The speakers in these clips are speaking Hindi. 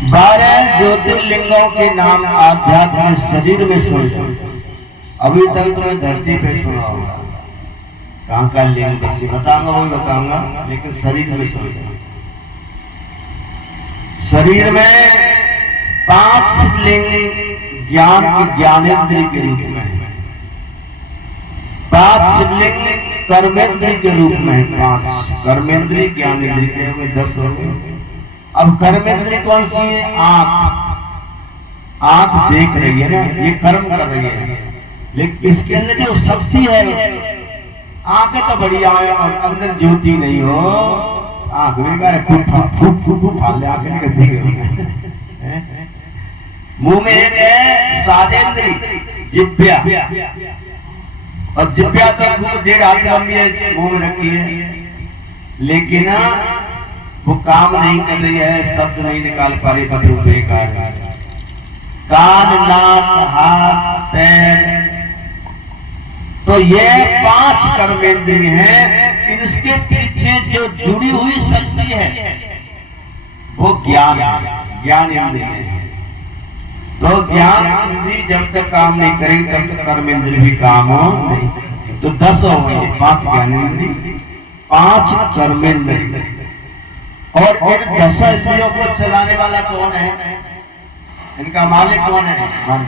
12 ज्योतिर्लिंगों के नाम आध्यात्म शरीर में सुन लो। अभी तक तुम्हें धरती पे सुना होगा, कहाँ का लिंग बस बताऊंगा, वही बताऊंगा, लेकिन शरीर में सुन लो। शरीर में 5 लिंग ज्ञान की ज्ञानेंद्रिय के रूप में है, 5 शिवलिंग कर्मेंद्रिय के रूप में है, 5 कर्मेंद्रिय ज्ञानेंद्रिय के रूप में 10 हो गए। अब कर्मेंद्रिय कौन सी है? आंख। आंख देख रही है ना, ये कर्म कर रही है, लेकिन इसके अंदर जो शक्ति है, आंखें तो बढ़िया है और अंदर ज्योति नहीं हो, आंख में फाल आंखें निकलती है। मुंह में एक है स्वादेंद्री जिब्या, और जिब्या तो खूब 1.5 हाथ लंबी है, मुंह में रखी है, लेकिन वो काम नहीं कर रही है, शब्द नहीं निकाल पा रही, तो फिर बेकार है। कान, नाक, हाथ, पैर, तो ये 5 कर्मेंद्रिय हैं। इनके पीछे जो जुड़ी हुई शक्ति है वो ज्ञान इंद्रिय है। तो ज्ञान इंद्रिय जब तक काम नहीं करेगी तब तक कर्मेंद्रिय भी काम नहीं करेगी। तो 10 हो गए, 5 ज्ञानेंद्रिय, 5 कर्मेंद्रिय। और इन 10 इंद्रियों को चलाने वाला कौन है? इनका मालिक कौन है? मन।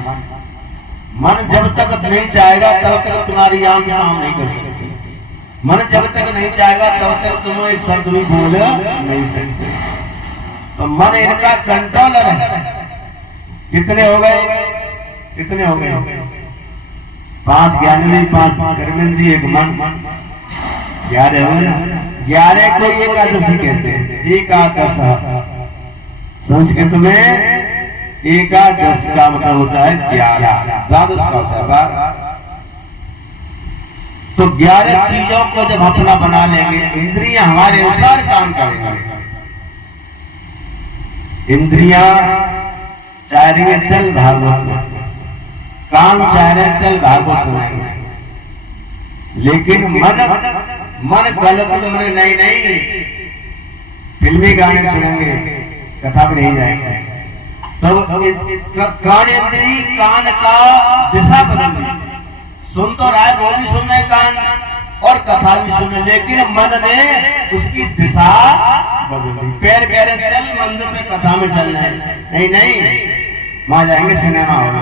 मन जब तक नहीं चाहेगा तब तक तुम्हारी आंख काम नहीं कर सकती। मन जब तक नहीं चाहेगा तब तक तुम एक शब्द भी बोल नहीं सकते। तो मन इनका कंट्रोलर है। कितने हो गए? कितने हो गए? 5 ज्ञानेंद्रिय, 5 कर्मेंद्रिय, 1 मन, 11 हो ना। 11 को एकादशी कहते हैं। एकादश संस्कृत में एकादश का मतलब होता है 11, द्वादश का होता है 12। तो 11 चीजों को जब अपना बना लेंगे, इंद्रियां हमारे अनुसार काम करेंगे। इंद्रियां चाह रही है चल भागवत में, कान चाह रहे चल भागवत सुनाएंगे, लेकिन मन गलत तो मैंने नहीं फिल्मी गाने सुनेंगे, कथा भी नहीं जाएंगे। तो कानेंद्रिय कान का दिशा बदल, सुन तो रहा है, वो भी सुन रहे कान और कथा भी सुने, लेकिन मन ने उसकी दिशा बदल दी। पैर कह रहे चल मंदिर में कथा में चलना है, नहीं वहां जाएंगे सिनेमा हॉल,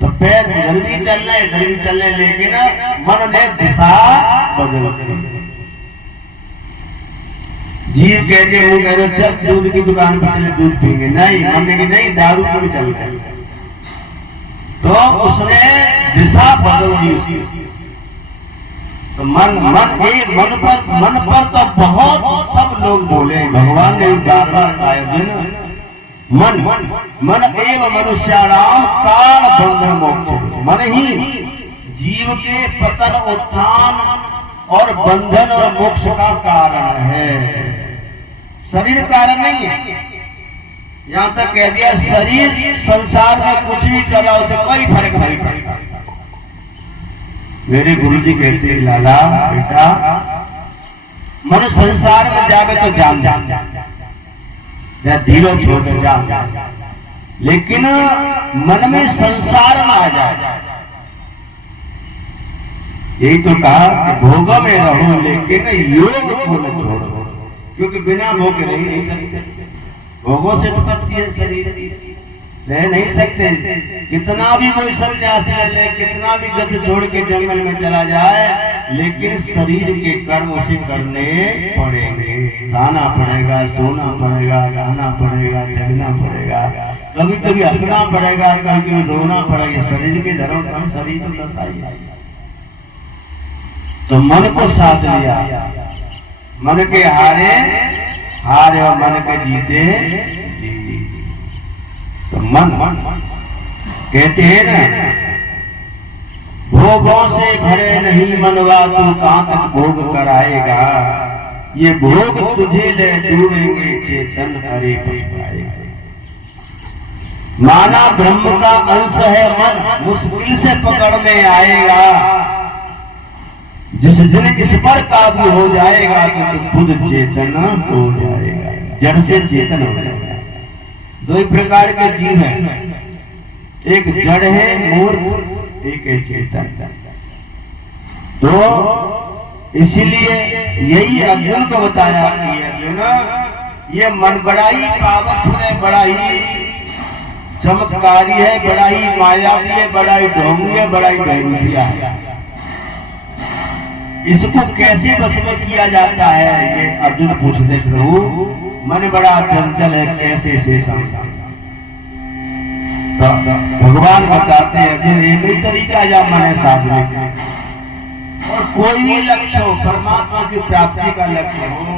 तो पैर इधर भी चलना है इधर भी चलना है, लेकिन मन ने दिशा बदल दी। जीव कह रही है, वो कह रहे चल दूध की दुकान पर चले दूध पीएंगे, नहीं मम्मी की नहीं, दारू की भी चल रहा है। तो उसने दिशा बदल दी उसकी। तो मन पर तो बहुत सब लोग बोले, भगवान ने बार बार कहा मन एव मनुष्याणाम काल बंधन मोक्ष। मन ही जीव के पतन, उत्थान और बंधन और मोक्ष का कारण है, शरीर कारण नहीं है। यहां तक कह दिया शरीर संसार में कुछ भी कर रहा, उसे कोई फर्क नहीं पड़ता। मेरे गुरुजी कहते हैं, लाला बेटा मन संसार में जावे तो जान धीरो छोड़ दे जान, लेकिन मन में संसार ना आ जाए। यही तो कहा कि भोग में रहो लेकिन योग को न छोड़ो, क्योंकि बिना भोग रह नहीं सकते। भोगों से तो करती है शरीर, रह नहीं सकते। कितना भी कोई सन्यास ले, कितना भी गत छोड़ के जंगल में चला जाए, लेकिन शरीर के कर्म उसे करने पड़ेंगे। खाना पड़ेगा, सोना पड़ेगा, गाना पड़ेगा, जगना पड़ेगा, कभी कभी हंसना पड़ेगा, कभी कभी रोना पड़ेगा। शरीर के धर्म का शरीर तो करता ही है। तो मन को साथ लिया, मन के हारे और मन के जीते जीते। तो मन कहते हैं ना, भोगों से भरे नहीं मनवा, तू कहां तक भोग कराएगा। ये भोग तुझे ले डूबेंगे, चेतन हरे पछताएगा। माना ब्रह्म का अंश है मन, मुश्किल से पकड़ में आएगा। जिस दिन इस पर काबू हो जाएगा तो तू खुद चेतन हो जाएगा, जड़ से चेतन हो जाएगा। दो ही प्रकार के जीव हैं, एक जड़ है मूर्ख, एक है चेतन। तो इसीलिए यही अर्जुन को बताया कि अर्जुन ये मन बड़ा ही पावरफुल है, बड़ा ही चमत्कारी है, बड़ा ही मायावी है, बड़ा ही ढोंगी है, बड़ा ही बहरूपिया है। इसको कैसे बस में किया जाता है, ये अर्जुन पूछते प्रभु, मन बड़ा चंचल है, कैसे से समझा। तो भगवान बताते हैं अर्जुन एक ही तरीका या मन है साधने का, और कोई भी लक्ष्य हो, परमात्मा की प्राप्ति का लक्ष्य हो,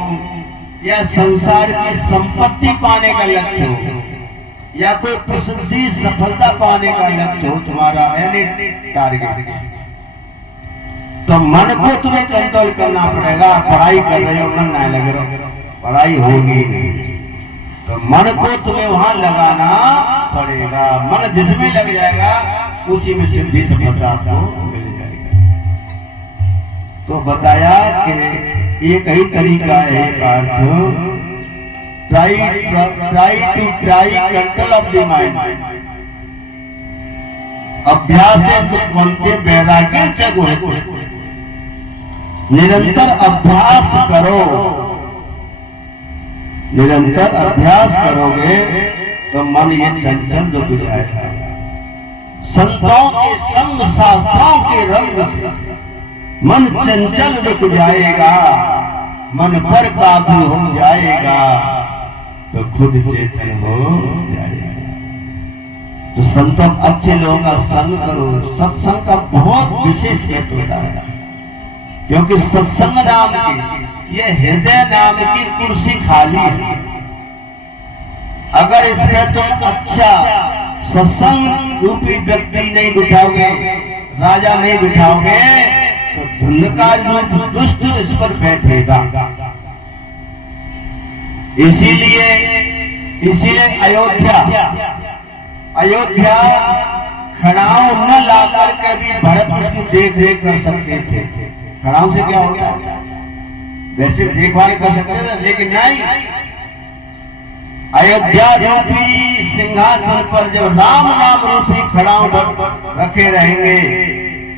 या संसार की संपत्ति पाने का लक्ष्य हो, या कोई प्रसिद्धि सफलता पाने का लक्ष्य हो, तुम्हारा है टारगेट, तो मन को तुम्हें कंट्रोल करना पड़ेगा। पढ़ाई कर रहे हो, मन नहीं लग रहा, पढ़ाई होगी नहीं, तो मन को तुम्हें वहां लगाना पड़ेगा। मन जिसमें लग जाएगा उसी में सिद्धि सफलता आपको मिल जाएगी। तो बताया कि एक ही तरीका है, try control of the mind. अभ्यास बनते वैराग्य जगो है, निरंतर अभ्यास करो, निरंतर अभ्यास करोगे तो मन ये चंचल रुक जाएगा। संतों के संग शास्त्रों के रंग से मन चंचल रुक जाएगा, मन पर काबू हो जाएगा तो खुद चेतन हो जाएगा। तो संतों अच्छे लोगों का संग करो। सत्संग का बहुत विशेष महत्व होता है, क्योंकि सत्संग नाम की ये हृदय नाम की कुर्सी खाली है। अगर इसमें तुम अच्छा सत्संग रूपी व्यक्ति नहीं बिठाओगे, राजा नहीं बिठाओगे, तो धुंधकार रूप दुष्ट इस पर बैठेगा। इसीलिए अयोध्या खड़ाऊ न लाकर के भी भरत उसकी देख रेख कर सकते थे। खड़ाऊ से क्या होता है, वैसे देखभाल कर सकते थे, लेकिन नहीं। अयोध्या रूपी सिंहासन पर जब राम नाम रूपी खड़ाऊ रखे रहेंगे,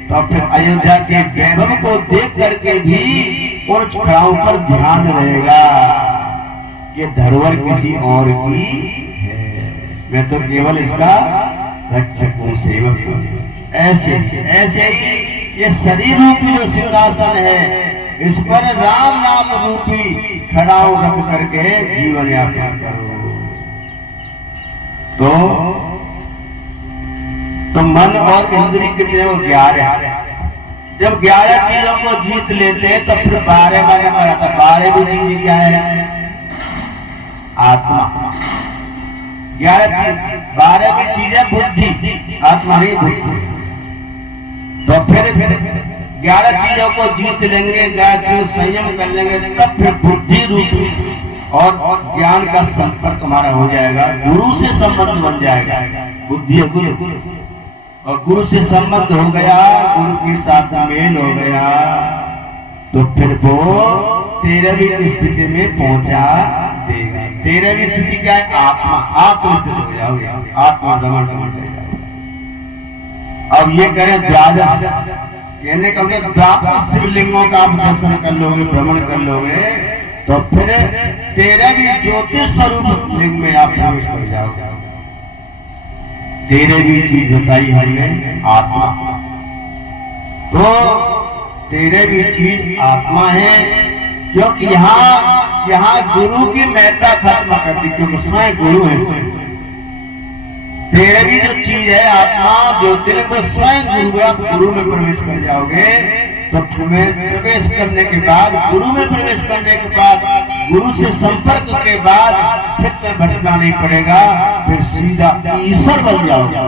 तो फिर अयोध्या के वैभव को देख करके भी उन खड़ाऊ पर ध्यान रहेगा कि धरोहर किसी और की है, मैं तो केवल इसका रक्षक हूं, सेवक हूं। ऐसे ही ये शरीर रूपी जो सिंहासन है, इस पर राम नाम रूपी खड़ाऊ रख करके जीवन यापन करो। तो मन और इंद्रिय कितने हो, 11। जब 11 चीजों को जीत लेते हैं तो फिर 12 मैंने कहा था, 12 भी चीजें क्या है, आत्मा। 12 भी चीजें बुद्धि, आत्मा ही बुद्धि। तो फिर 11 चीजों को जीत लेंगे, 11 चीजों संयम कर लेंगे, तब फिर बुद्धि रूपी और ज्ञान का संपर्क हमारा हो जाएगा, गुरु से संबंध बन जाएगा। बुद्धि है गुरु, और गुरु से संबंध हो गया, गुरु के साथ मेल हो गया, तो फिर वो 13वीं स्थिति में पहुंचा देगा। 13वीं स्थिति क्या है, आत्म स्थिति हो जाओगे, आत्मा गमन हो जाएगा। अब ये करें द्वादश, कहने का मतलब द्वादश शिवलिंगों का आप दर्शन कर लोगे, भ्रमण कर लोगे, तो फिर 13वीं ज्योतिष स्वरूप लिंग में आप प्रवेश कर जाओगे। 13वीं चीज बताई हमने, आत्मा। तो 13वीं चीज आत्मा है, क्योंकि यहाँ गुरु की महत्ता खत्म कर दी, क्योंकि स्वयं गुरु है। 13वीं जो चीज है आत्मा, जो दिल को स्वयं गुरु है, आप गुरु में प्रवेश कर जाओगे, तो तुम्हें प्रवेश करने के बाद, गुरु में प्रवेश करने के बाद, गुरु से संपर्क के बाद फिर तुम्हें भटकना नहीं पड़ेगा, फिर सीधा ईश्वर बन जाओगे।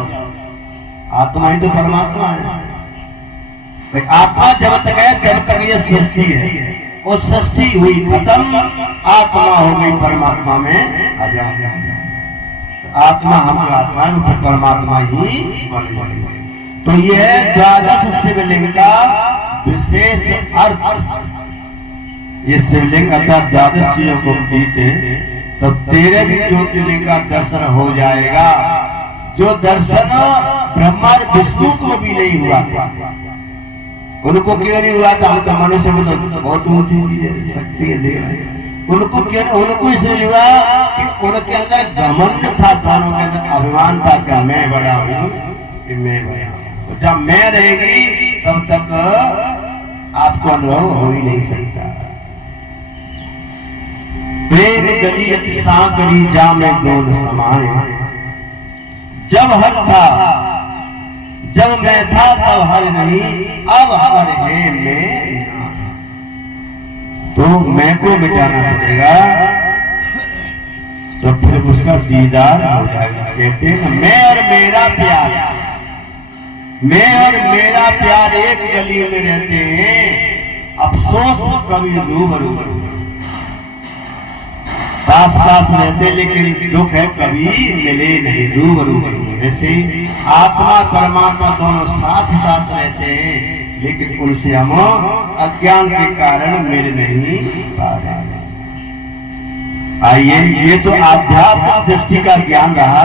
आत्मा ही तो परमात्मा है। आत्मा जब तक है, जब तक ये सृष्टि है, वो सृष्टि हुई खत्म, आत्मा हो गई परमात्मा में आ जाएगा। आत्मा हम आत्मा है, फिर परमात्मा ही बन जाएगी। तो यह द्वादश शिवलिंग का विशेष अर्थ। ये शिवलिंग अर्थात द्वादश चीजों को जीते, तो तेरे भी ज्योतिर्लिंग का दर्शन हो जाएगा, जो दर्शन ब्रह्मा और विष्णु को भी नहीं हुआ था। उनको क्यों नहीं हुआ था? हम तो मनुष्य में तो बहुत ऊंची चीजें शक्ति है दे रहे, उनको क्यों, उनको इसलिए हुआ कि उनके अंदर घमंड था, दोनों के अंदर अभिमान था कि मैं बड़ा हूं, कि मैं बड़ा हूं। तो जब मैं रहेगी तब तक आपको अनुभव हो ही नहीं सकता। प्रेम गली अति साकरी जा में दोन समाए, जब हर था जब मैं था तब हर नहीं, अब हर है मैं ना। तो मैं को मिटाना पड़ेगा, तो फिर उसका दीदार हो जाएगा। कहते हैं मैं और मेरा प्यार, मैं और मेरा प्यार एक गली में रहते हैं, अफसोस कभी रूबरू, पास पास रहते लेकिन दुख है कभी मिले नहीं, रूबरू। ऐसे आत्मा परमात्मा दोनों साथ साथ रहते हैं, लेकिन उनसे हम अज्ञान के कारण मिल नहीं पा रहे। आइए, ये तो आध्यात्मिक दृष्टि का ज्ञान रहा।